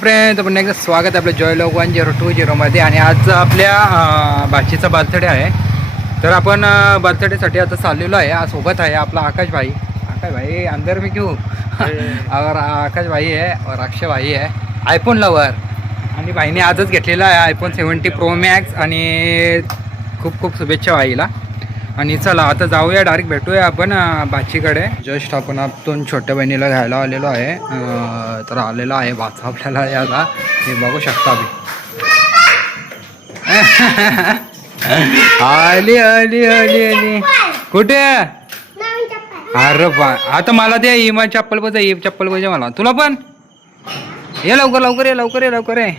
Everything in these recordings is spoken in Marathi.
फ्रेंड, आपण एकदा स्वागत आहे आपलं जॉयलॉग 1020 मध्ये. आणि आज आपल्या भाचीचा बर्थडे आहे. तर आपण बर्थडेसाठी आता चाललेलो आहे. आज सोबत आहे आपला आकाश भाई अंदर में क्यों और आकाश भाई है और अक्षय भाई है, आयफोन लवर. आणि भाईने आजच घेतलेला आहे आयफोन 70 प्रो मॅक्स. आणि खूप खूप शुभेच्छा भाईला. आणि चला आता जाऊया, डायरेक्ट भेटूया आपण भाचीकडे. जस्ट आपण दोन छोट्या बहिणीला घ्यायला आलेलो आहे. तर आलेला आहे भाचा आपल्याला याला, हे बघू शकता अभि. आली आली आली आली कुठे? अरे बा, आता मला ते इमा चप्पल पाहिजे मला. तुला पण ये लवकर लवकर ये लवकर ये लवकर ये.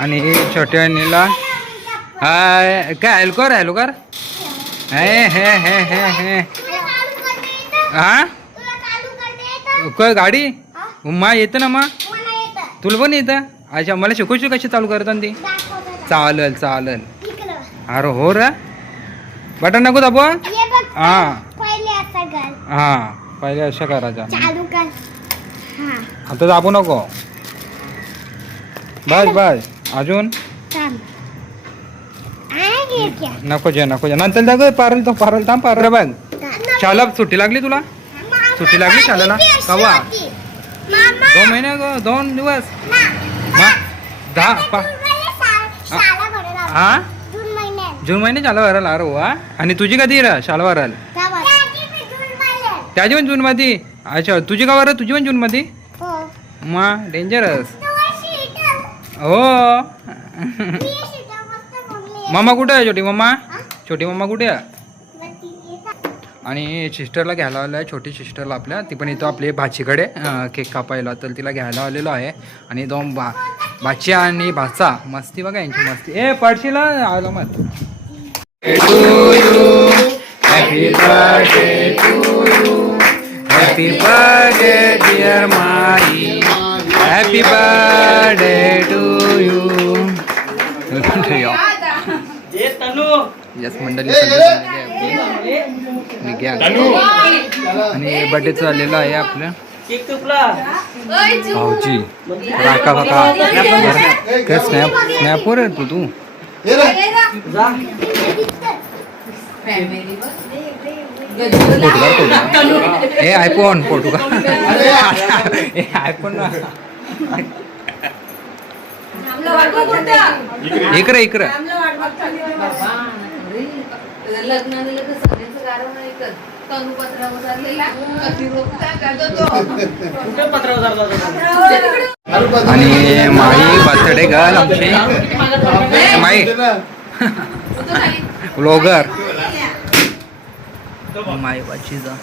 आणि छोट्या बहिणीला काय हॅलो कर हे हा काय गाडी मा येतं ना मग तुला पण येतं? अच्छा, मला शिकवशी कशी चालू करतात ती? चालेल चालेल. अरे हो रे, बटन नको दाबू. हा पहिले असं करायचं, आता दाबू नको. बस बस अजून नको जे नंतर जाग पारल थांब पार बघ. शाला सुट्टी लागली तुला? सुट्टी लागली शाळेला कवा? 2 महिने गो, 2 दिवस. हा जून महिने शाळा भरायला. अरे वा. आणि तुझी कधी रा शाळा भरायला? त्याची पण जून मध्ये? अच्छा, तुझी का तुझी पण जून मध्ये? मग डेंजरस. हो. मम्मा कुठे आहे? छोटी मम्मा कुठे आहे? आणि सिस्टरला घ्यायला आलो आहे, छोटी सिस्टरला आपल्या. ती पण इथं आपली भाचीकडे केक कापायला, तर तिला घ्यायला आलेलो आहे. आणि 2 भाची आणि भाचा मस्ती बघा यांची मस्ती. ए पडशीला आलो मत. हॅपी बर्थडे डिअर माई, happy birthday to you. Yes मंडळी, आणि बर्थडे चाललेला आहे आपलं भाऊजी. राका काय स्नॅपवर आहे तू हे आयफोन फोटो का? आयफोन इकडे आणि माई बर्थडे गर्ल आमची माई ब्लॉगर माई बाचीचा.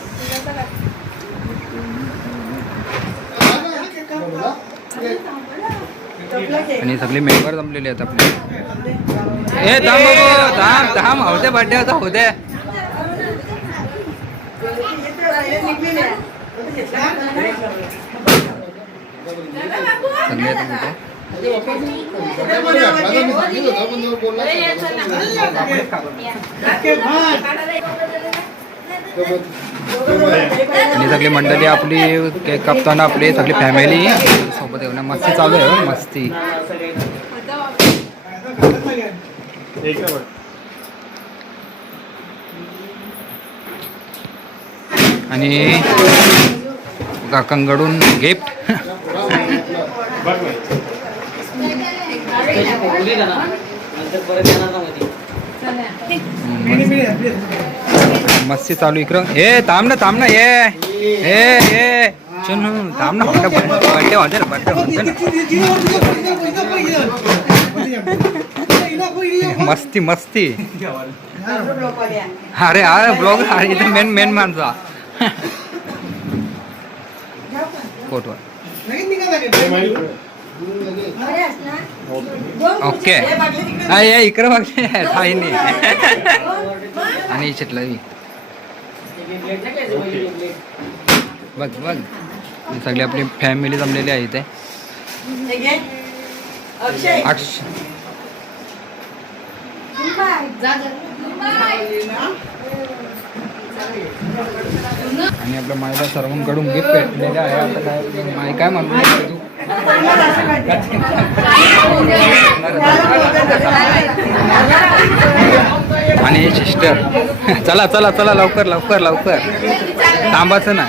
आणि सगळे मेंबर जमलेले आहेत आपले. ए थांब बाबू, थांब थांब, होते बर्थडे होता होते. आणि सगळी मंडळी आपली केक कापताना आपली सगळी फॅमिली सोबत येऊन मस्ती चालू आहे. मस्ती. आणि काकांकडून गिफ्ट. मस्ती चालू इकडं. हे थांब ना ये चुनू थांब ना. बर्थडे होते ना, मस्ती मस्ती. अरे ब्लॉग इथे मेन माणसा फोटो. ओके इकडे बघते ताईने. आणि चिटला बघ सगळी आपली फॅमिली जमलेली आहे इथे. आणि आपल्या मायला सर्वांकडून गिफ्ट भेटलेले आहे. आता काय माय काय म्हणू तू? आणि सिस्टर चला चला चला लवकर लवकर लवकर थांबाचं ना.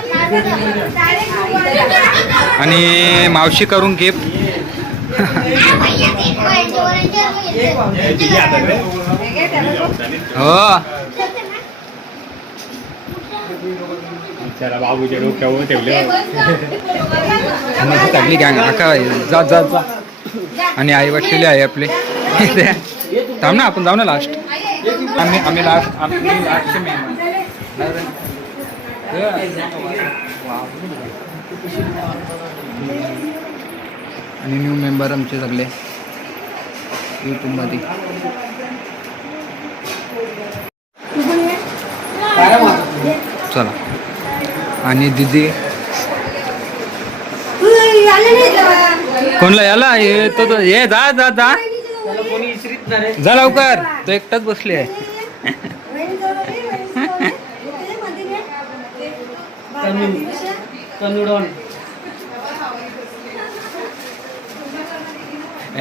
आणि मावशी करून गिफ्ट हो बाबूच्या डोक्यावर ठेवले सगळी गँग आका जा जा जा. आणि आई बसलेली आहे आपले. थांब ना आपण जाऊ ना लास्ट. आम्ही लास्ट आणि न्यू मेंबर आमचे सगळे यूट्यूबमध्ये. चला आणि दीदी कोणला याला ये जा जा जा जा लवकर. तो एकटाच बसले आहे.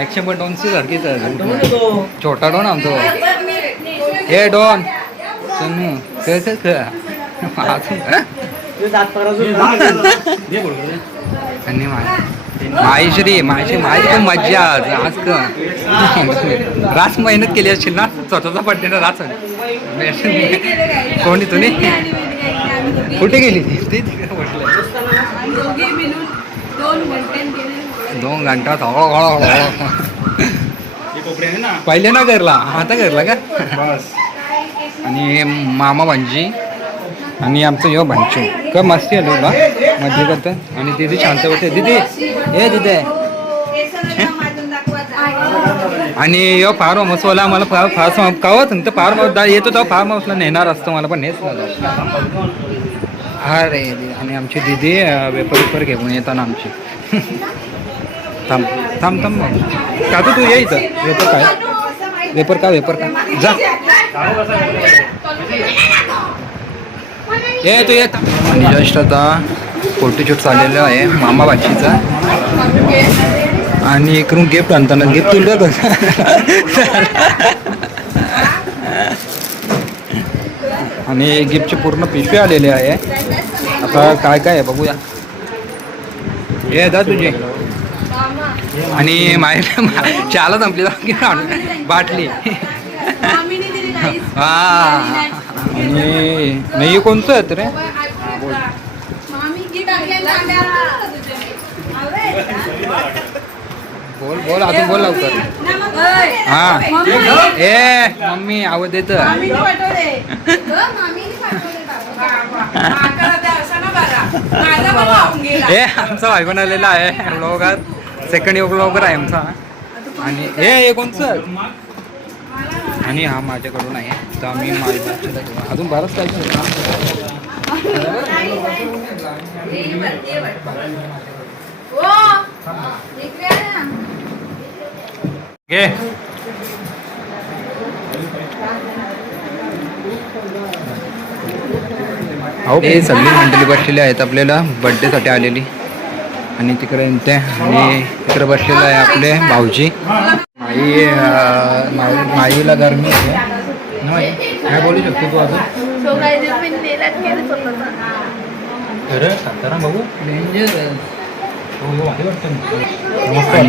ऍक्शन पण डॉनची सारखीच आहे. छोटा डॉन आमचा. हे डॉन तनू आणि माहेश्री माझी पण मज्जा आज रास मेहनत केली असेल ना स्वतःचा बड्डे ना रास. कोणी तुम्ही कुठे गेली ती तिकडे म्हटलं 2 घंटा पहिले ना करला आता करला का. आणि मामा भांजी आणि आमचं यो भांचू का मस्ती आलो बा मज्जा करतं. आणि दीदी शांत होते. दीदी हे दीदी आणि यो फार्म हाऊसवाला मला फार कावत तर फार्म हाऊस येतो तेव्हा फार्म हाऊसला नेणार असतं मला पण नेच नव्हतं. हा रे. आणि आमची दीदी वेपर घेऊन येताना आमची. थांब थांब थांब का तू ये इथं. वेपर का जा ये तू येत. आणि जस्ट आता फोटोशूट चाललेलं आहे मामा भाचीचा. आणि इकडून गिफ्ट आणताना गिफ्ट तुला आणि गिफ्टचे पूर्ण पिशवी आलेले आहे. आता काय काय आहे बघूया. हे दा तुझे आणि चाला संपली बाटली. हा आणि नाही कोणतं आहे रे. बोल बोल अजून बोल लवकर. हा ए मम्मी आवाज येत. हे आमचा भाई पण आलेला आहे ब्लॉगात. सेकंड ब्लॉगर आहे आमचा. आणि हे कोणचं. आणि हा माझ्याकडून आहे तर आम्ही माझ्या अजून बरंच काही हे सगळी मंडळी बसलेली आहेत आपल्याला बर्थडेसाठी आलेली. आणि तिकडे ते आणि तिकडे बसलेलं आहे आपले भाऊजी. माईला गरमी आहे काय बोलू शकतो तू अजून. खरं सातारा बघू डेंजर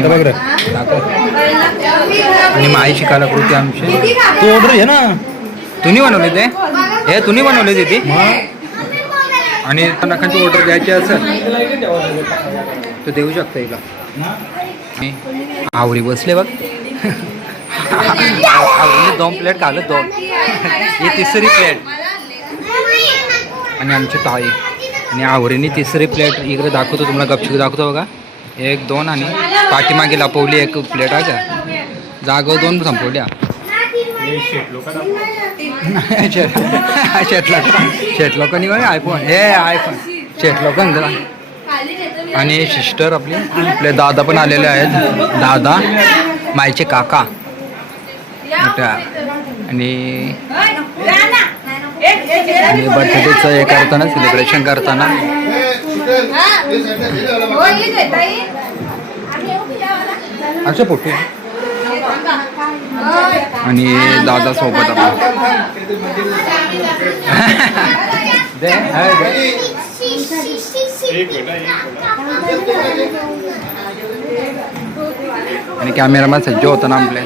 बघ रे. आणि माईची कलाकृती आमची तू ऑर्डर घे ना. तुम्ही बनवले ते हे तुम्ही बनवले तिथे. आणि नखांची ऑर्डर द्यायची असेल तर देऊ शकता हिला. आवरी बसले बघ. आवडीने 2 प्लेट घालत 2. ही 3री प्लेट. आणि आमची ताई आणि आवडीने 3री प्लेट इकडे दाखवतो तुम्हाला. गपचूप दाखवतो बघा. 1 2 आणि पाठीमागे लपवली 1 प्लेट आहे का. जागो 2 संपवल्या. शेट लोकांनी आयफोन हे आयफोन शेट लोकांना. आणि सिस्टर आपले दादा पण आलेले आहेत. दादा माईचे काका मोठ्या. आणि बर्थडेचं हे करताना सेलिब्रेशन करताना अशा फोटो आणि दादा सोबत आपण आणि कॅमेरामॅन सज्ज होता ना आपले.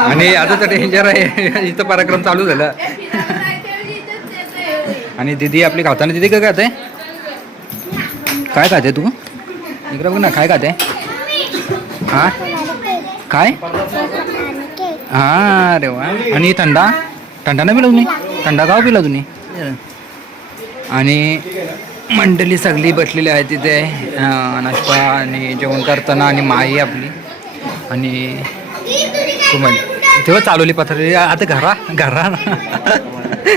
आणि आता तर डेंजर आहे इथं पराक्रम चालू झालं. आणि दीदी आपली खाताना दीदी काय खाते काय खाते तू इकडे बघ ना काय खाते हा काय हा अरे वा. आणि थंडा थंडा नाही पिला तुम्ही थंडा गाव पिला तुम्ही. आणि मंडळी सगळी बसलेली आहे तिथे नाश्ता आणि जेवण करताना. आणि माई आपली आणि तेव्हा चालवली पथरी आता घरा घरा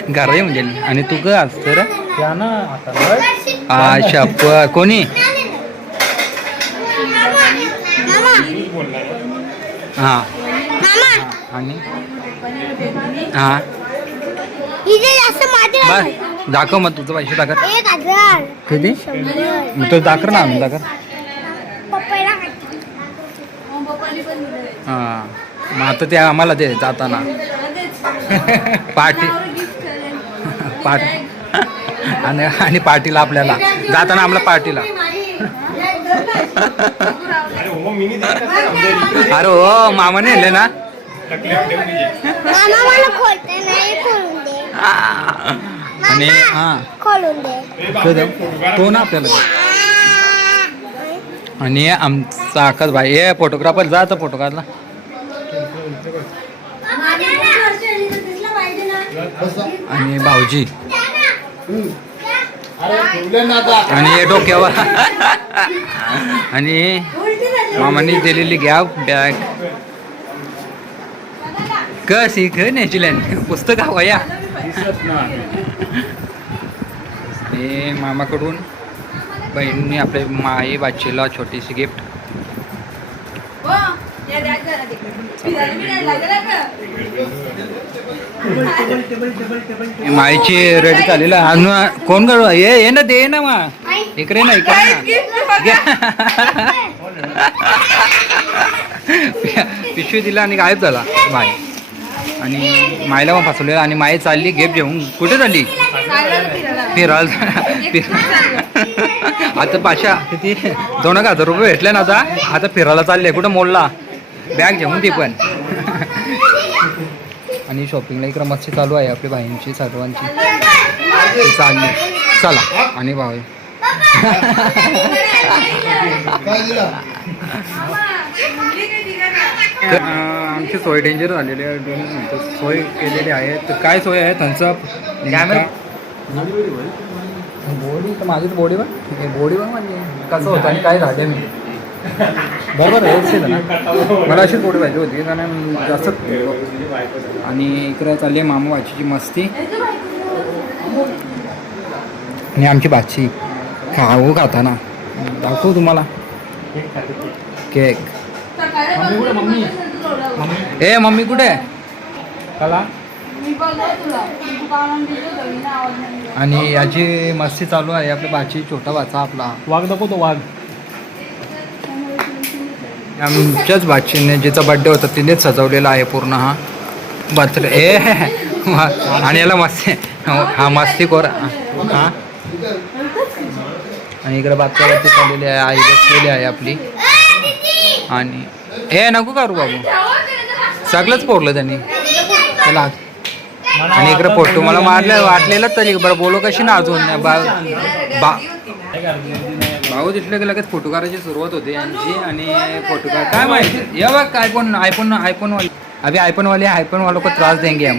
घरा म्हणजे. आणि तू ग असत अच्छा कोणी हां आणि हां बस दाखव मग तुझं पैसे दाखव किती मग तो दाखव ना आम्ही दाखव. हां मग आता ते आम्हाला दे जाताना पार्टी आणि पार्टीला आपल्याला जाताना आम्हाला पार्टीला. अरे हो मामाने नेले ना आणि हां तो ना आपल्याला. आणि आमचा आकाश भाई हे फोटोग्राफर जायचा फोटो काढला. आणि भाऊजी आणि डोक्यावर आणि मामाने दिलेली घ्या बॅग कशी न्यायची पुस्तक वया. हे मामाकडून बहिणीने आपल्या माई बाचीला छोटीशी गिफ्ट. माईची रेडी चाललेला. कोण करू ये ना दे ना मग इकडे ना इकडे पिशवी दिला आणि गायब झाला माई. आणि माईला पण फसवलेला. आणि माई चालली गिफ्ट घेऊन. कुठे चालली फिरायला आता पाशा किती 2000 रुपये भेटले ना आता फिरायला चालले कुठं मोडला बॅग घेऊन ती पण. आणि शॉपिंगला इकडं मस्ती चालू आहे आपल्या भाईंची सर्वांची चालली. चला आणि भाऊ आमची सोय डेंजर झालेली आहे. सोय केलेली आहे तर काय सोय आहे त्यांचं कॅमेरा बॉडी तर माझी बॉडी बघ बॉडी बघ म्हणजे कसं होतं आणि काय झालं मी बरोबर आहे ना. मला अशीच बॉडी पाहिजे होती कारण जास्त. आणि इकडं चालली आहे मामा बाचीची मस्ती. आणि आमची बाची खाऊ खाताना दाखवू तुम्हाला केक. ए मम्मी कुठे कला. आणि याची मस्ती चालू आहे आपल्या बाची छोटा भाचा आपला वाघ दाखवतो वाघ. आमच्याच बाचीने जिचा बड्डे होता तिनेच सजवलेला आहे पूर्ण हा बर्थडे. ए आणि याला मस्ती हा मस्ती कोर हा. आणि इकडे बातच्यावरती चाललेली आहे आई बसलेली आहे आपली. आणि हे नको करू बाबू सगळंच पोरलं त्यांनी त्याला. आणि इकडे फोटो मला वाटलेलंच तरी बरं बोलो कशी ना अजून भाऊ तिथले लगेच फोटो काढायची सुरुवात होते यांची. आणि फोटो काढ काय माहिती ये बघ आयफोन अभी आयफोन वालों को त्रास देंगे हम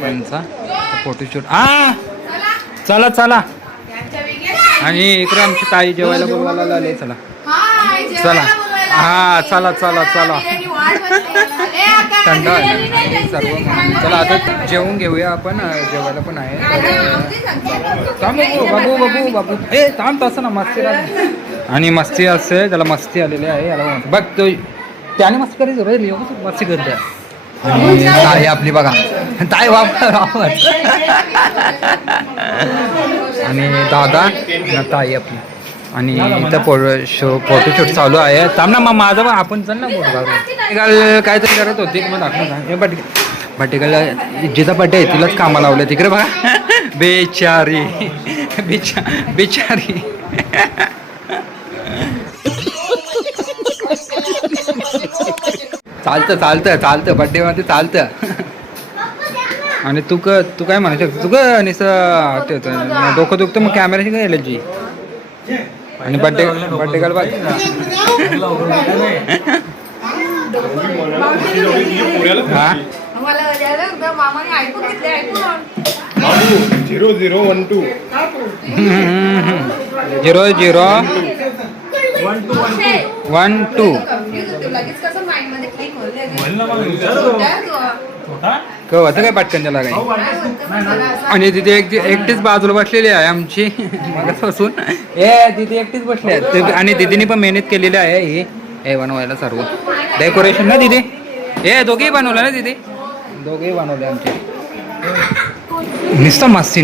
त्यांचा फोटोशूट. चला चला. आणि इकडे आमची ताई जेवायला बोलवायला आले. चला चला हा चला चला चला थंड सर्व. चला आता जेवून घेऊया आपण. जेवायला पण आहे. थांब बाबू बाबू बाबू बाबू ए थांब तसं ना मस्ती आणि मस्ती असते, त्याला मस्ती आलेली आहे. याला बघ तो त्याने मस्ती करायची रे, मस्ती करते. आणि ताई आपली बघा, ताई वापर आणि दादा ताई आपली. आणि इथं फोटोशूट चालू आहे. थांब ना मग माझं मग आपण चल ना फोटो काढू. काहीतरी करत होती मग दाखवून सांग. हे भटिकलला जिचा बड्डे आहे तिलाच कामाला लावलं तिकडे बघा. बेचारी बेचारी चालतं बड्डे मध्ये चालतं. आणि तू काय म्हणू शकतो, तू निसं डोकं दुखतं मग कॅमेराची काय एलर्जी. आणि बड्डे गर्ल बघ. हा 0012 0012 होतं काय पटकन त्याला काही. आणि तिथे एकटीच बाजूला बसलेली आहे आमची मगापासून. तिथे एकटीच बसली आहे. आणि दिदीने पण मेहनत केलेली आहे ही हे बनवायला सर्व डेकोरेशन ना दिदी. हे दोघेही बनवलं ना दिदी, दोघेही बनवले आमचे. नुसतं मस्ती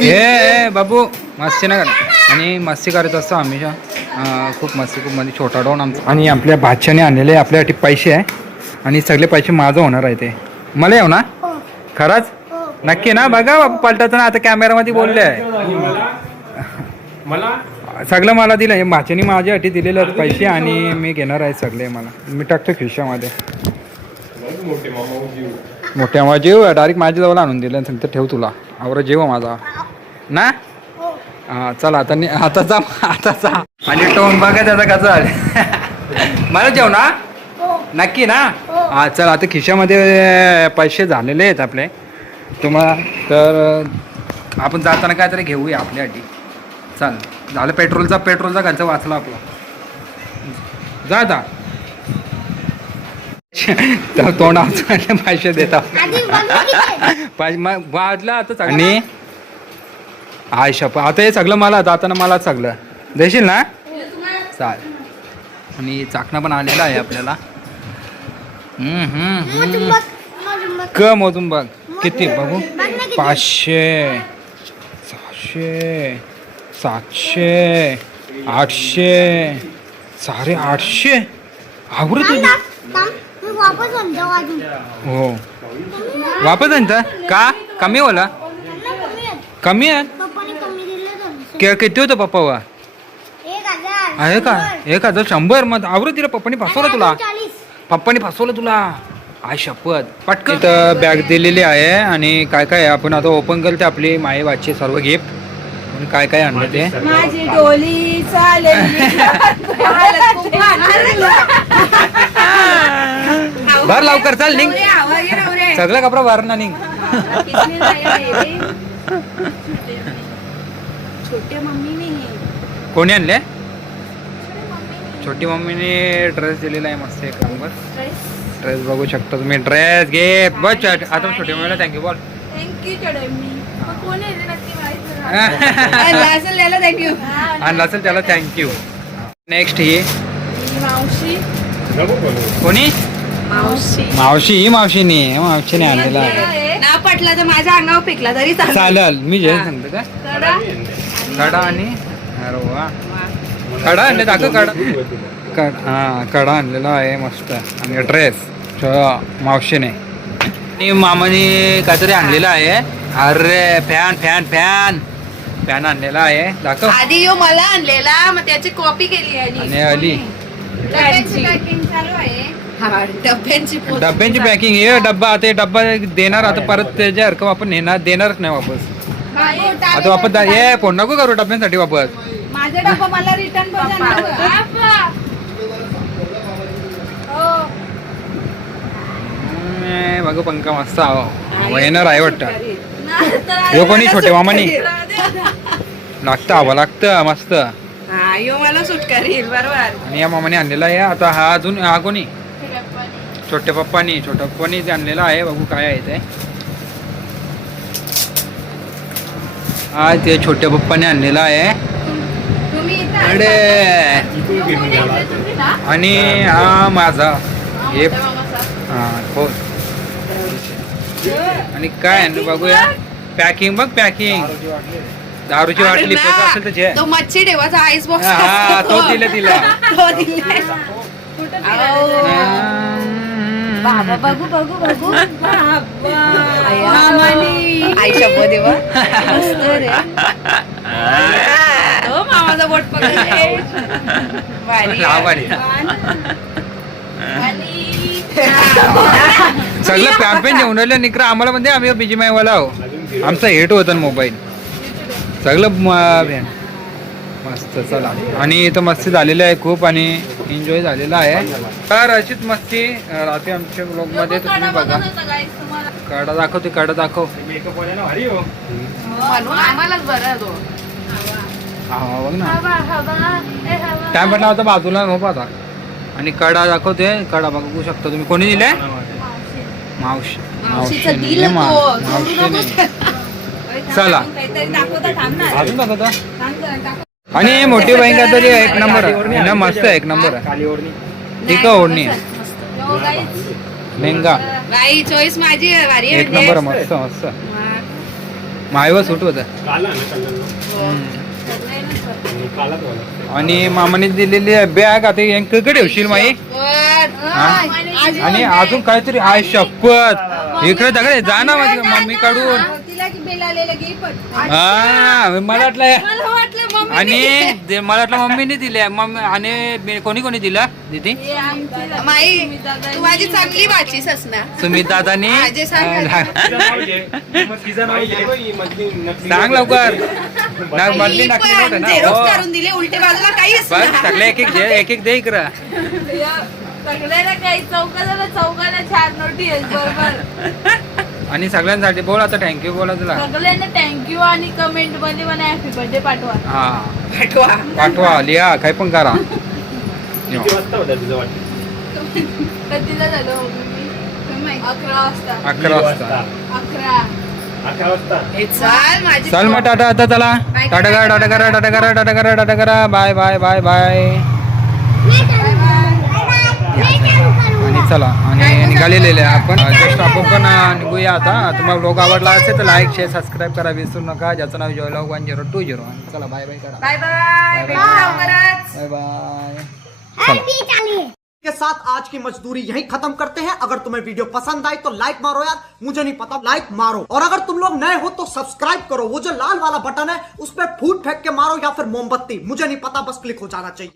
हे बाबू मस्ती ना. आणि मस्ती करत असतो हमेशा. खूप मस्ती मध्ये छोटा डाऊन आमचा. आणि आपल्या बादशाने आणलेले आपल्यासाठी पैसे आहे. आणि सगळे पैसे माझं होणार आहे. ते मला येऊ ना खरंच नक्की ना. बघा बाबू पलटाचं ना, आता कॅमेरामध्ये बोलले आहे. सगळं मला दिलं हे भाच्याने माझ्यासाठी दिलेले पैसे. आणि मी घेणार आहे सगळे. मी टाकतो खिशामध्ये. मोठ्या माझा जेव डायरेक्ट माझ्याजवळ आणून दिलं आणि सांगतं ठेव तुला आवरा जेव माझा ना. हां चला आता जा. आणि टोन बघा त्याचा कसा मला जेव ना नक्की ना. हां चल आता खिशामध्ये पैसे झालेले आहेत आपले तुम्हाला. तर आपण जाताना काहीतरी घेऊया आपल्यासाठी. चल झालं पेट्रोलचा खर्च वाचला आपला. जा आता तोंडाचे पैसे देतात वाजला आता. आणि आयशा आता हे सगळं मला जाताना मला सगळं देशील ना. चाल. आणि चाकणा पण आलेला आहे आपल्याला. मोजून बघ किती बघू. 500 600 700 800 850 आवडत तुझी. हो वापस आणता का कमी होला कमी आहे. किती होतं पप्पा वा आहे का 1000 मग आवडत तिला. पप्पानी फसवलं तुला आय शपथ. पटकन इथं बॅग दिलेली आहे. आणि काय काय आपण आता ओपन करते आपली माई वाची सर्व गिफ्ट. काय काय आणलं ते माझी डोली भर लवकर चाल निघ. सगळं कपडा भर ना निघ. कोणी आणले. छोटी मम्मीने ड्रेस दिलेला आहे मस्त एक नंबर ड्रेस बघू शकता तुम्ही. ड्रेस घे बस. आता छोटी मम्मीला थँक्यू बोल. आणला असेल त्याला थँक्यू. नेक्स्ट ही कोणी मावशीने आणलेला आहे. ना पटला तर माझ्या अंगावर फेकला तरी चालेल. मी जे सांगतो का कडा आणि अरे वा कडा आणले दाखव. कडा कडा आणलेला आहे मस्त. आणि ड्रेस मावशीने. आणि मामाने काहीतरी आणलेला आहे. अरे फॅन आणलेला आहे दाखव. आधी मला आणलेला मग त्याची कॉपी केली. आणि अली डब्यांची पॅकिंग. हे डब्बा आता डब्बा देणार आता परत त्याच्या हरकत आपण देणारच नाही वापस. आता वापस हे फोन नको करू डब्यांसाठी वापस. माझा डब्बा मला रिटर्न बघ पंखा मस्त येणार आहे वाटतं. यो कोणी छोटे मामानी लागतं हवं लागतं मस्त. मला सुटका येईल बरोबर. आणि या मामाने आणलेला आहे. आता हा अजून हा कोणी छोट्या पप्पानी ते आणलेला आहे. बघू काय आहे ते. हा ते छोट्या पप्पाने आणलेला आहे. अरे आणि हा माझा हे हा हो आणि काय आहे बघूया पॅकिंग बघ पॅकिंग दारूची वाटली कसं असेल त्याचे तो मच्छी ठेवायचा आईस बॉक्स हा तो दिला तिला तो दिलाय. बाबा बघू बघू बघू आई शब्द देवा मस्त रे. हो मामाचा बोट पकडले भारी हा, भारी. सगळं पॅम्पेन जेवण राहिलं निकरा आम्हाला म्हणजे आम्ही बीजीमाई वाला आहो आमचा हेट होता मोबाईल सगळं मस्त चला आणि इथं मस्ती झालेली आहे खूप आणि एन्जॉय झालेला आहे तर अशीच मस्ती राहते आमच्या ब्लॉगमध्ये तर तुम्ही बघा काढा दाखव ते काढा दाखव म्हणून आम्हालाच बरं तो हा बघ ना टाइम पडला होता बाजूला नको आता आणि कडा दाखवते कडा बघू शकता तुम्ही कोणी दिले मावशी मावशीचं मावशीने दिलं तो. मावशीने चला काहीतरी दाखवता थांब ना. अजून दाखवता थांब जरा, दाखव. आणि मोठी बहीण का तरी एक नंबर आहे ना मस्त आहे एक नंबर आहे ठीक आहे ओढणी आहे हो, guys. लेंगा बाई चॉईस माझी आहे, भारी आहे एक म्हणजे. नंबर आहे, मस्त मस्त मग, मायवर सूट होतं हो. आणि मामाने दिलेली बॅग आता यांकडे ठेवशील माई पण, हा? आणि अजून काहीतरी आय शपथ इकडे दगड जा ना माझी मम्मी काढून तिला की बिल आलेलं घे पण. हा मला वाटलं मला वाटलं मम्मी आणि मला वाटलं मम्मीने दिले मम्मी आणि कोणी कोणी दिला दीदी माई तू माझी चांगली वाचीस असणार सुमित दादानी आजे सांग. सांग लवकर नाही मल्ली नक्की नव्हतं ना झेरॉक्स हो. करून दिले उलटे बाजूला काही बस सगळे एक एक दे इकडं सगळ्याला काही चौकाला चार नोटी आहेत बरोबर. आणि सगळ्यांसाठी बोल आता थँक्यू बोला तुला सगळ्यांना थँक्यू आणि कमेंट मध्ये मला हॅपी बर्थडे पाठवा. हा पाठवा पाठवा लिहा काही पण करा कधीला झालं हो मी 11 वाजता 11 वाजता 11 हे चाल माझी चल मग टाटा आता चला टाटा करा टाटा करा टाटा करा टाटा करा टाटा करा बाय बाय बाय बाय आणि चला आणि निघालेले आहे आपण जस्ट आपण पण निघूया आता तुम्हाला ब्लॉग आवडला असेल तर लाईक शेअर सबस्क्राईब करा विसरू नका ज्याचं नाव जॉयलॉग 1020 चला बाय बाय करा बाय बाय भेटू लवकरच. बाय बाय चला के साथ आज की मजदूरी यही खत्म करते हैं। अगर तुम्हें वीडियो पसंद आई तो लाइक मारो यार, मुझे नहीं पता, लाइक मारो। और अगर तुम लोग नए हो तो सब्सक्राइब करो, वो जो लाल वाला बटन है उस पर फूट फेंक के मारो या फिर मोमबत्ती, मुझे नहीं पता, बस क्लिक हो जाना चाहिए।